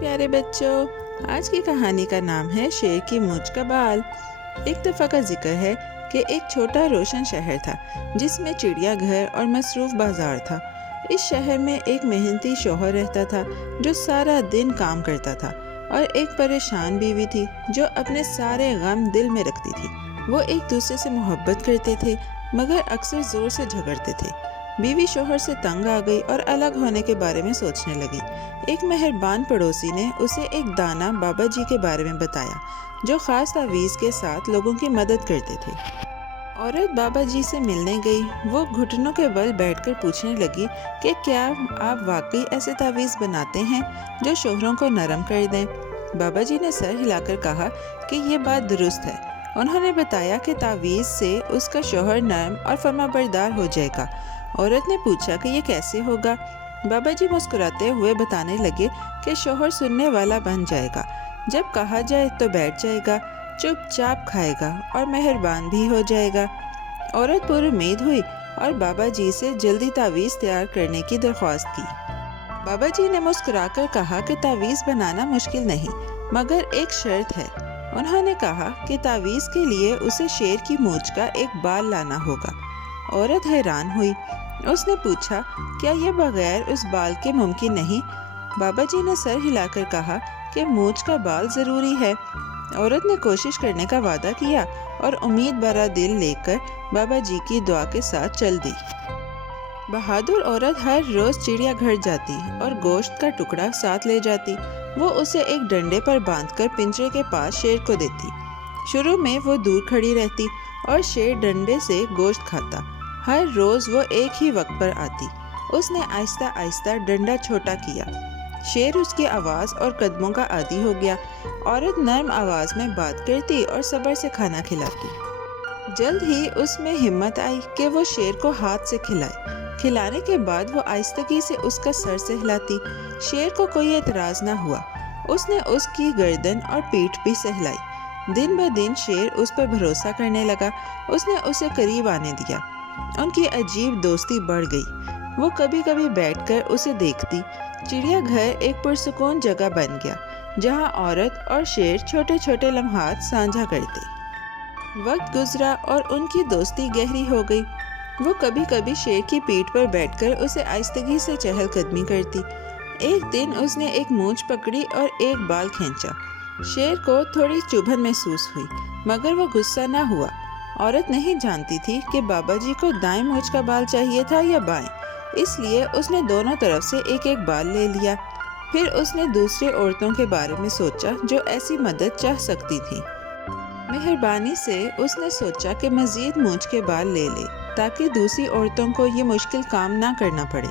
پیارے بچوں، آج کی کہانی کا نام ہے شیر کی مونچھ کا بال۔ ایک دفعہ کا ذکر ہے کہ ایک چھوٹا روشن شہر تھا جس میں چڑیا گھر اور مصروف بازار تھا۔ اس شہر میں ایک محنتی شوہر رہتا تھا جو سارا دن کام کرتا تھا، اور ایک پریشان بیوی تھی جو اپنے سارے غم دل میں رکھتی تھی۔ وہ ایک دوسرے سے محبت کرتے تھے مگر اکثر زور سے جھگڑتے تھے۔ بیوی شوہر سے تنگ آ گئی اور الگ ہونے کے بارے میں سوچنے لگی۔ ایک مہربان پڑوسی نے اسے ایک دانا بابا جی کے بارے میں بتایا جو خاص تعویذ کے ساتھ لوگوں کی مدد کرتے تھے۔ عورت بابا جی سے ملنے گئی۔ وہ گھٹنوں کے بل بیٹھ کر پوچھنے لگی کہ کیا آپ واقعی ایسے تعویذ بناتے ہیں جو شوہروں کو نرم کر دیں؟ بابا جی نے سر ہلا کر کہا کہ یہ بات درست ہے۔ انہوں نے بتایا کہ تعویذ سے اس کا شوہر نرم اور فرما بردار ہو جائے گا۔ عورت نے پوچھا کہ یہ کیسے ہوگا؟ بابا جی مسکراتے ہوئے بتانے لگے کہ شوہر سننے والا بن جائے گا، جب کہا جائے تو بیٹھ جائے گا، چپ چاپ کھائے گا اور مہربان بھی ہو جائے گا۔ عورت پر امید ہوئی اور بابا جی سے جلدی تعویذ تیار کرنے کی درخواست کی۔ بابا جی نے مسکرا کر کہا کہ تعویذ بنانا مشکل نہیں مگر ایک شرط ہے۔ انہوں نے کہا کہ تعویذ کے لیے اسے شیر کی مونچھ کا ایک بال لانا ہوگا۔ عورت حیران ہوئی۔ اس نے پوچھا کیا یہ بغیر اس بال کے ممکن نہیں؟ بابا جی نے سر ہلا کر کہا کہ مونچھ کا بال ضروری ہے۔ عورت نے کوشش کرنے کا وعدہ کیا اور امید بھرا دل لے کر بابا جی کی دعا کے ساتھ چل دی۔ بہادر عورت ہر روز چڑیا گھر جاتی اور گوشت کا ٹکڑا ساتھ لے جاتی۔ وہ اسے ایک ڈنڈے پر باندھ کر پنجرے کے پاس شیر کو دیتی۔ شروع میں وہ دور کھڑی رہتی اور شیر ڈنڈے سے گوشت کھاتا۔ ہر روز وہ ایک ہی وقت پر آتی۔ اس نے آہستہ آہستہ ڈنڈا چھوٹا کیا۔ شیر اس کی آواز اور قدموں کا عادی ہو گیا۔ عورت نرم آواز میں بات کرتی اور صبر سے کھانا کھلاتی۔ جلد ہی اس میں ہمت آئی کہ وہ شیر کو ہاتھ سے کھلائے۔ کھلانے کے بعد وہ آہستگی سے اس کا سر سہلاتی۔ شیر کو کوئی اعتراض نہ ہوا۔ اس نے اس کی گردن اور پیٹھ بھی سہلائی۔ دن بہ دن شیر اس پر بھروسہ کرنے لگا۔ اس نے اسے قریب آنے دیا۔ ان کی عجیب دوستی بڑھ گئی۔ وہ کبھی کبھی بیٹھ کر اسے دیکھتی۔ چڑیا گھر ایک پرسکون جگہ بن گیا جہاں عورت اور شیر چھوٹے چھوٹے لمحات سانجھا کرتے۔ وقت گزرا اور ان کی دوستی گہری ہو گئی۔ وہ کبھی کبھی شیر کی پیٹھ پر بیٹھ کر اسے آہستگی سے چہل قدمی کرتی۔ ایک دن اس نے ایک مونچھ پکڑی اور ایک بال کھینچا۔ شیر کو تھوڑی چبھن محسوس ہوئی مگر وہ غصہ نہ ہوا۔ عورت نہیں جانتی تھی کہ بابا جی کو دائیں مونچھ کا بال چاہیے تھا یا بائیں، اس لیے اس نے دونوں طرف سے ایک ایک بال لے لیا۔ پھر اس نے دوسری عورتوں کے بارے میں سوچا جو ایسی مدد چاہ سکتی تھی۔ مہربانی سے اس نے سوچا کہ مزید مونچھ کے بال لے لے تاکہ دوسری عورتوں کو یہ مشکل کام نہ کرنا پڑے۔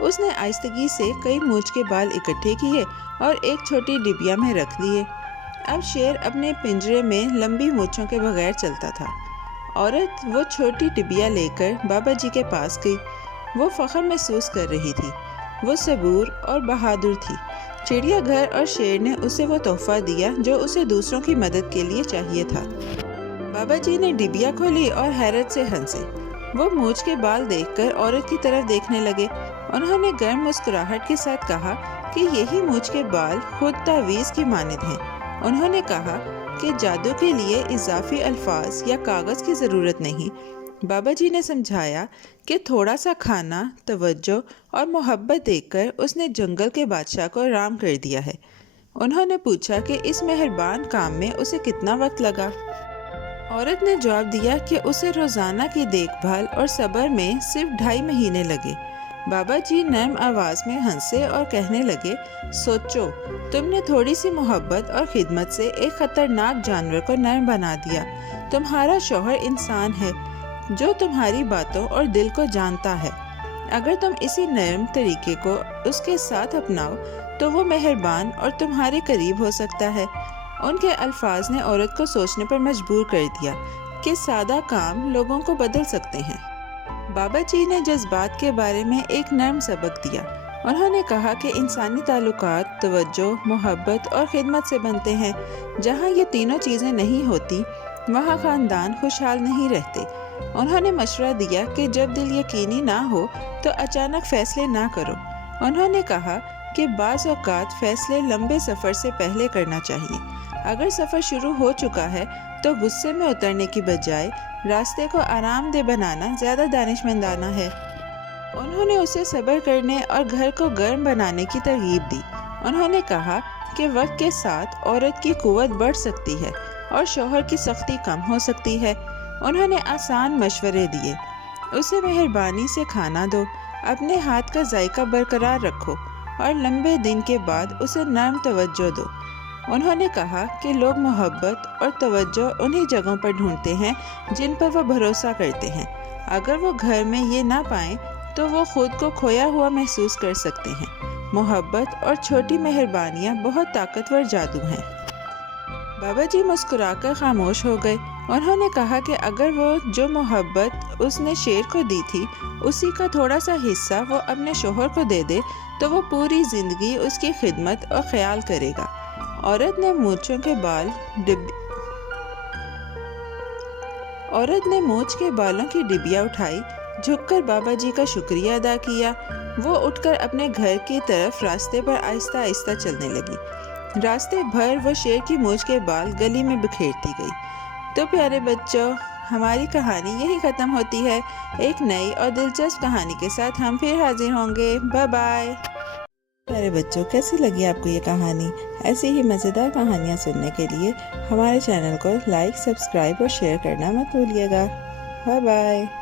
اس نے آہستگی سے کئی مونچھ کے بال اکٹھے کیے اور ایک چھوٹی ڈبیا میں رکھ دیے۔ اب شیر اپنے پنجرے میں لمبی مونچھوں کے بغیر چلتا تھا۔ عورت وہ چھوٹی ڈبیا لے کر بابا جی کے پاس گئی۔ وہ فخر محسوس کر رہی تھی۔ وہ صبور اور بہادر تھی۔ چڑیا گھر اور شیر نے اسے وہ تحفہ دیا جو اسے دوسروں کی مدد کے لیے چاہیے تھا۔ بابا جی نے ڈبیا کھولی اور حیرت سے ہنسے۔ وہ مونچھ کے بال دیکھ کر عورت کی طرف دیکھنے لگے۔ انہوں نے گرم مسکراہٹ کے ساتھ کہا کہ یہی مونچھ کے بال خود تعویذ کی مانند ہیں۔ انہوں نے کہا کہ جادو کے لیے اضافی الفاظ یا کاغذ کی ضرورت نہیں۔ بابا جی نے سمجھایا کہ تھوڑا سا کھانا، توجہ اور محبت دیکھ کر اس نے جنگل کے بادشاہ کو رام کر دیا ہے۔ انہوں نے پوچھا کہ اس مہربان کام میں اسے کتنا وقت لگا؟ عورت نے جواب دیا کہ اسے روزانہ کی دیکھ بھال اور صبر میں صرف 2.5 مہینے لگے۔ بابا جی نرم آواز میں ہنسے اور کہنے لگے، سوچو، تم نے تھوڑی سی محبت اور خدمت سے ایک خطرناک جانور کو نرم بنا دیا۔ تمہارا شوہر انسان ہے جو تمہاری باتوں اور دل کو جانتا ہے۔ اگر تم اسی نرم طریقے کو اس کے ساتھ اپناؤ تو وہ مہربان اور تمہارے قریب ہو سکتا ہے۔ ان کے الفاظ نے عورت کو سوچنے پر مجبور کر دیا کہ سادہ کام لوگوں کو بدل سکتے ہیں۔ بابا جی نے جذبات کے بارے میں ایک نرم سبق دیا۔ انہوں نے کہا کہ انسانی تعلقات توجہ، محبت اور خدمت سے بنتے ہیں۔ جہاں یہ تینوں چیزیں نہیں ہوتی وہاں خاندان خوشحال نہیں رہتے۔ انہوں نے مشورہ دیا کہ جب دل یقینی نہ ہو تو اچانک فیصلے نہ کرو۔ انہوں نے کہا کہ بعض اوقات فیصلے لمبے سفر سے پہلے کرنا چاہیے۔ اگر سفر شروع ہو چکا ہے تو غصے میں اترنے کی بجائے راستے کو آرام دہ بنانا زیادہ دانشمندانہ ہے۔ انہوں نے اسے صبر کرنے اور گھر کو گرم بنانے کی ترغیب دی۔ انہوں نے کہا کہ وقت کے ساتھ عورت کی قوت بڑھ سکتی ہے اور شوہر کی سختی کم ہو سکتی ہے۔ انہوں نے آسان مشورے دیے۔ اسے مہربانی سے کھانا دو، اپنے ہاتھ کا ذائقہ برقرار رکھو اور لمبے دن کے بعد اسے نرم توجہ دو۔ انہوں نے کہا کہ لوگ محبت اور توجہ انہی جگہوں پر ڈھونڈتے ہیں جن پر وہ بھروسہ کرتے ہیں۔ اگر وہ گھر میں یہ نہ پائیں تو وہ خود کو کھویا ہوا محسوس کر سکتے ہیں۔ محبت اور چھوٹی مہربانیاں بہت طاقتور جادو ہیں۔ بابا جی مسکرا کر خاموش ہو گئے۔ انہوں نے کہا کہ اگر وہ جو محبت اس نے شیر کو دی تھی اسی کا تھوڑا سا حصہ وہ اپنے شوہر کو دے دے تو وہ پوری زندگی اس کی خدمت اور خیال کرے گا۔ عورت نے مونچھ کے بالوں کی ڈبیا اٹھائی، جھک کر بابا جی کا شکریہ ادا کیا۔ وہ اٹھ کر اپنے گھر کی طرف راستے پر آہستہ آہستہ چلنے لگی۔ راستے بھر وہ شیر کی مونچھ کے بال گلی میں بکھیرتی گئی۔ تو پیارے بچوں، ہماری کہانی یہی ختم ہوتی ہے۔ ایک نئی اور دلچسپ کہانی کے ساتھ ہم پھر حاضر ہوں گے۔ Bye bye. پیارے بچوں، کیسی لگی آپ کو یہ کہانی؟ ایسی ہی مزیدار کہانیاں سننے کے لیے ہمارے چینل کو لائک، سبسکرائب اور شیئر کرنا مت بھولیے گا۔ Bye bye.